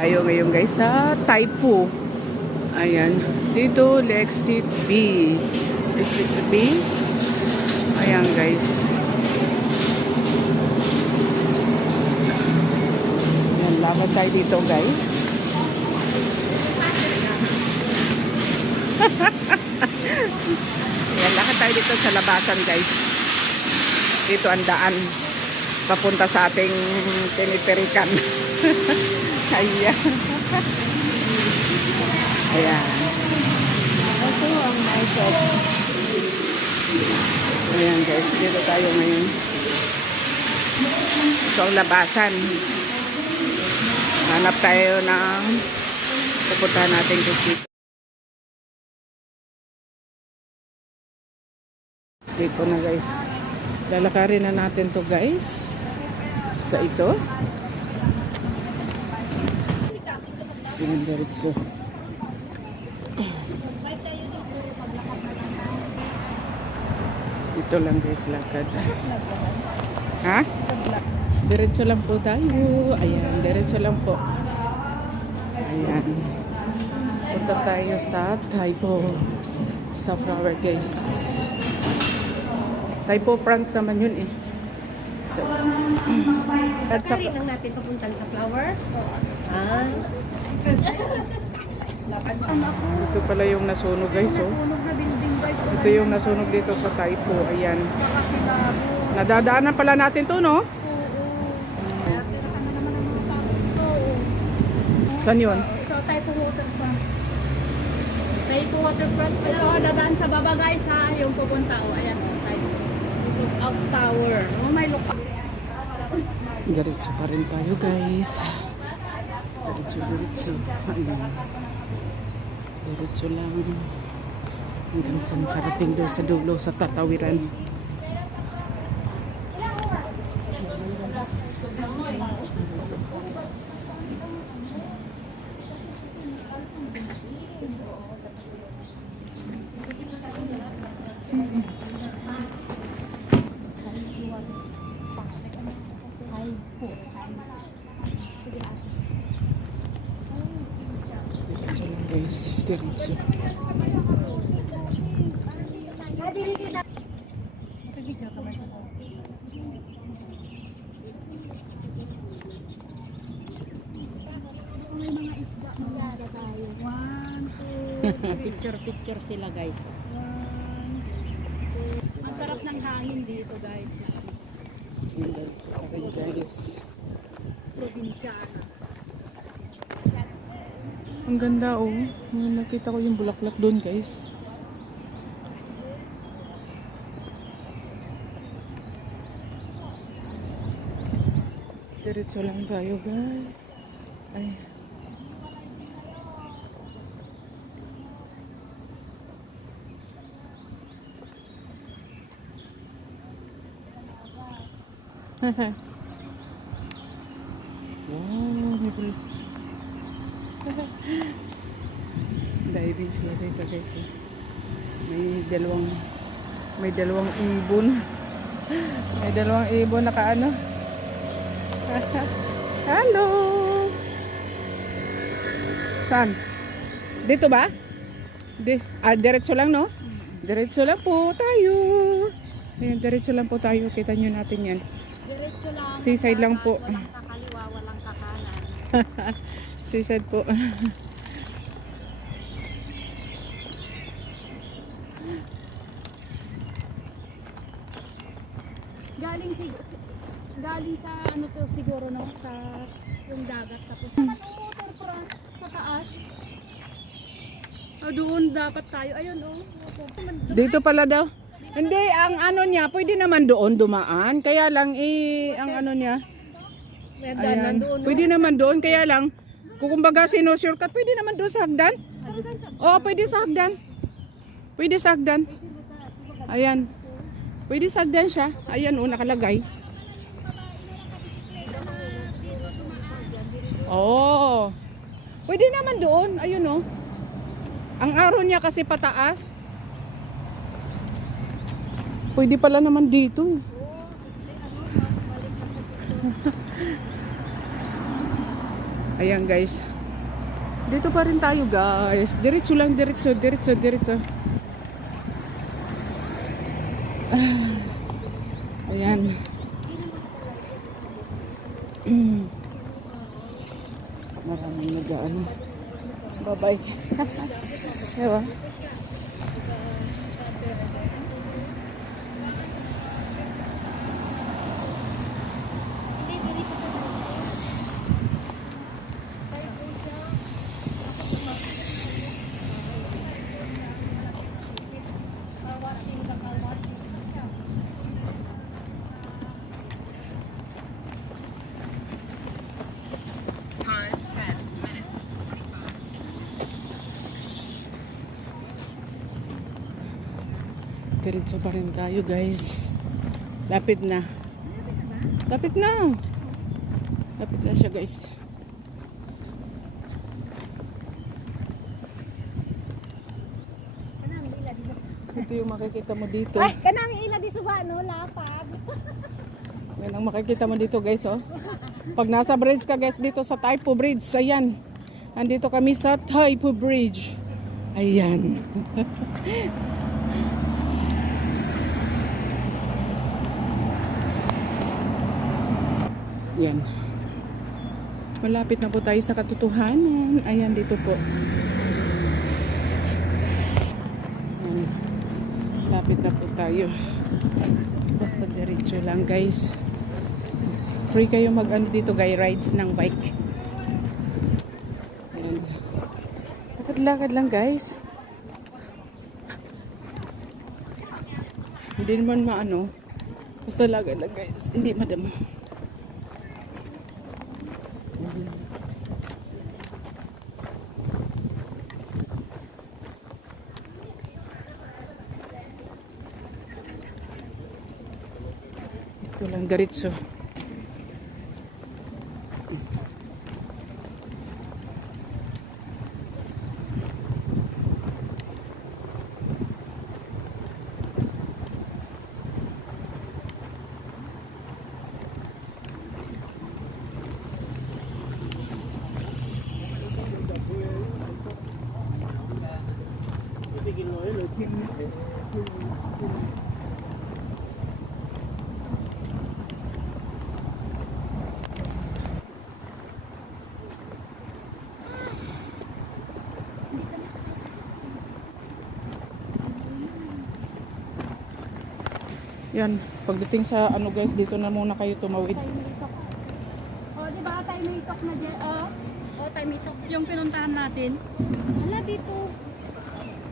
Tayo ngayon guys sa Taipo. Ayan. Dito, Exit B. Exit B. Ayan guys. Ayan, lakad tayo dito guys. Ayan, lakad tayo dito sa labasan guys. Dito ang daan. Papunta sa ating tinitirikan. Ayan. Ayan. Ito ang nice of. Ayan guys, dito tayo ngayon. Ito ang labasan. Hanap tayo ng pupuntahan natin dito. Dito na guys. Lalakarin na natin to guys. Sa ito. Ayan, diretso. Ito lang guys, lakad. Ha? Diretso lang po tayo. Ayan, diretso lang po. Ayan. Punta tayo sa Taipo. Sa flower guys. Taipo front naman yun eh. At sa lang natin papuntan sa flower. Ah. Ito pala yung nasunog guys, oh. Ito yung nasunog dito sa Taipo. Ayan. Nadadaanan pala natin to, no? Saan yun? So, Taipo Waterfront. Taipo Waterfront. Pero dadaan sa baba guys ha. Yung pupunta. O, ayan. Taipo. Lookout Tower. Oh, may lookout. Diretso pa rin tayo guys. Diretso. Ayan. Diretso lang. Hanggang sa makarating doon sa dulo sa tatawiran. Guys, diretso. Picture sila guys. Ang sarap ng hangin dito guys. Diretso pa rin guys. Probinsyana. Ang ganda oh. Nakita ko yung bulaklak doon guys. Diretso lang tayo guys. Ay. Wow, may diving sila dito guys. May dalawang ibon. May dalawang ibon nakaano. Hello. Saan? Dito ba? Diretso lang no? Diretso lang po tayo. Ayan, diretso lang po tayo. Kita nyo natin yan. Diretso lang. Seaside lang po. Walang kakaliwa, walang kakanan. Seaside po. Galing sa ano to siguro no sa yung dagat tapos waterfront sa taas. Doon dapat tayo. Ayun oh. Dito pala daw. Hindi, ang ano niya, pwede naman doon dumaan. Kaya lang, ang ano niya. Ayan, pwede naman doon, kaya lang, kung kumbaga sino-shortcut, pwede naman doon sa hagdan. Oo, pwede sa hagdan. Pwede sa hagdan. Ayan. Pwede sa hagdan siya. Ayan, nakalagay. Oh. Pwede naman doon. Ayun oh. Ang araw niya kasi pataas. Pwede pala naman dito. Ayan guys. Dito pa rin tayo guys. Diretso lang, diretso, diretso, diretso. Ayan. Maraming nag-ano. Bye-bye. Diba? Diretso pa rin tayo guys. Lapit na. Lapit na. Lapit na siya guys. Ito yung makikita mo dito. Ay, kanang ila di suba no, lapad. Yan ang makikita mo dito guys oh. Pag nasa bridge ka guys dito sa Taipo Bridge, ayan. Andito kami sa Taipo Bridge. Ayan. Yan. Malapit na po tayo sa katotohanan. Ayan dito po. Yan. Malapit na po tayo. Basta diretso lang guys. Free kayo mag-ano dito guys, rides ng bike. Ayan. Lakad-lakad lang guys. Hindi naman maano. Basta lakad lang guys. Hindi madamo. Ito lang diretso. Yan, pagdating sa ano guys, dito na muna kayo tumawid. Oh, di ba tayo may itok na dyan? Oh, tayo may itok. Yung pinuntahan natin. Wala dito.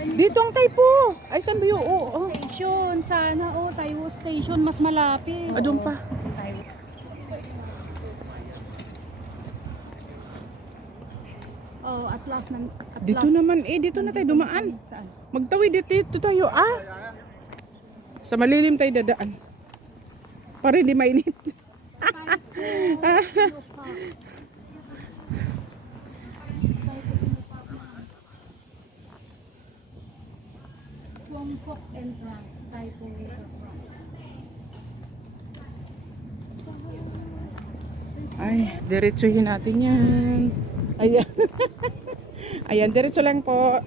Dito ang Taipo. Ay, saan ba yun? Oh. Station. Sana, tayo station. Mas malapit. Doon pa. Oh, at last. Dito naman dito na tayo dumaan. Saan? Magtawid dito tayo Sa malilim tayo dadaan. Para hindi mainit. Swamfok entrance. Taipo Ay, diretsuhin natin yan. Ayan. Ayan, diretso lang po.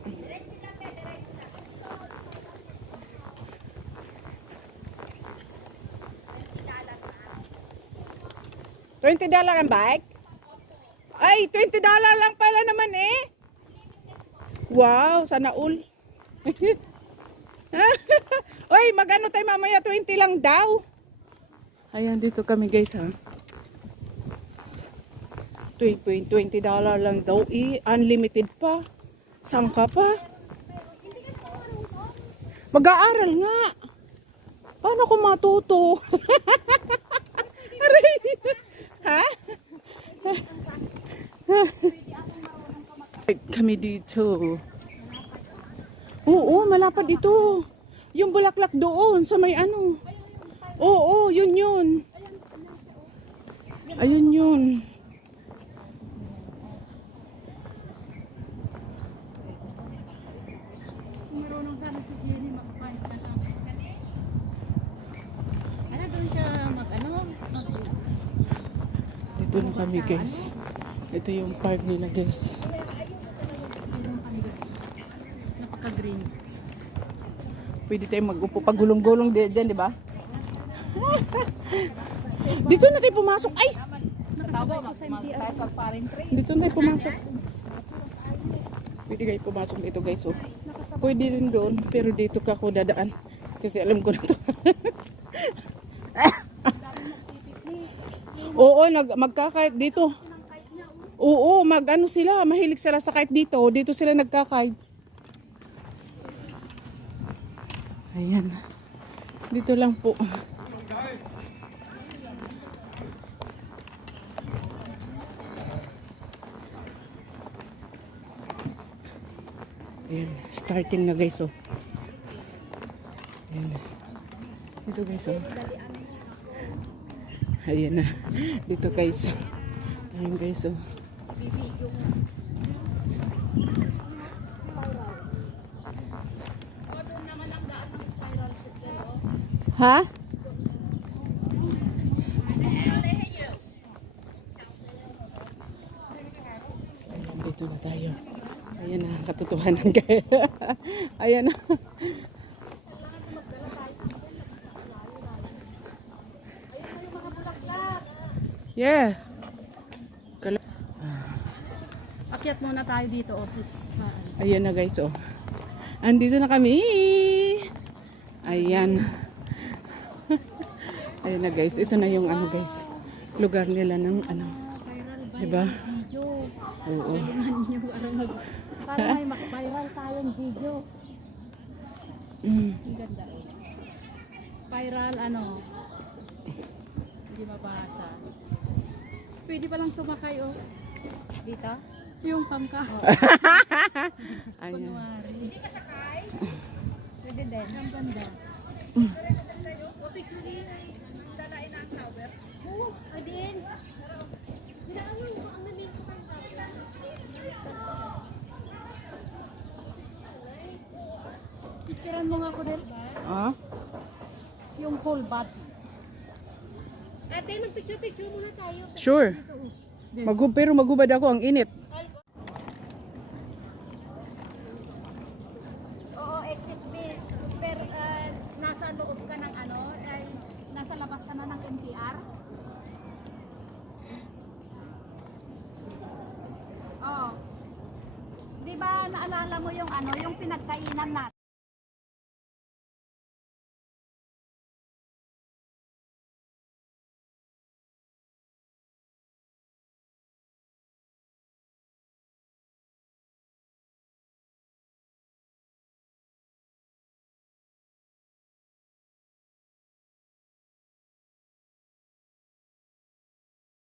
$20 ang bike? Ay, $20 lang pala naman eh. Wow, sana all. Oy, magano tayo mamaya, 20 lang daw. Ayan, dito kami guys ha. $20 lang daw unlimited pa. Saan ka pa? Mag-aaral nga. Paano ko matuto? Aray. Ha? Kami dito. Oo, malapad ito. Yung bulaklak doon sa may ano. Oo, yun. Ayun yun. Dito na kami guys. Ito yung park nila guys. Napaka-green. Pwede tayong mag-upo pag gulong-gulong dyan, di ba? Dito na tayo pumasok. Ay! Nakatawa ako sa MTR. Dito na tayo pumasok. Pwede kayo pumasok dito guys. Oh. Pwede rin doon. Pero dito ka ako dadaan. Kasi alam ko na to. Oo, magkakite dito. Oo, mag-ano sila. Mahilig sila sa kite dito. Dito sila nagkakite. Ayan. Dito lang po. Ayan. Starting na guys. Oh. Ayan. Dito guys. Oh. Ayan na. Dito guys. Ayan guys. Oh. Ha? Dito na tayo. Ayan na, katotohanan kayo. Ayan na. Yeah. Akyat muna tayo dito, sis. Ayan na guys, oh. Andito na kami. Ayan. Ayan na guys, ito na yung ano guys. Lugar nila ng ano. Diba? Video. Oo. Para may makaviral tayong video. Ang ganda. Spiral, ano. Hindi mabasa. Pwede pa lang sumakay, oh. Dito? Yung pangka. Ayan. Kunwari. Pwede din. Ang ganda. Picturean mo nga ako din. Ah? Yung whole body. Ate, mag-picture-picture muna tayo. Sure. Pero magubad ako, ang init. Oo, exit B. Pero nasa loob ka ng ano, ay nasa labas ka na ng NTR. Oh. 'Di ba naalala mo yung ano, yung pinagkainan natin?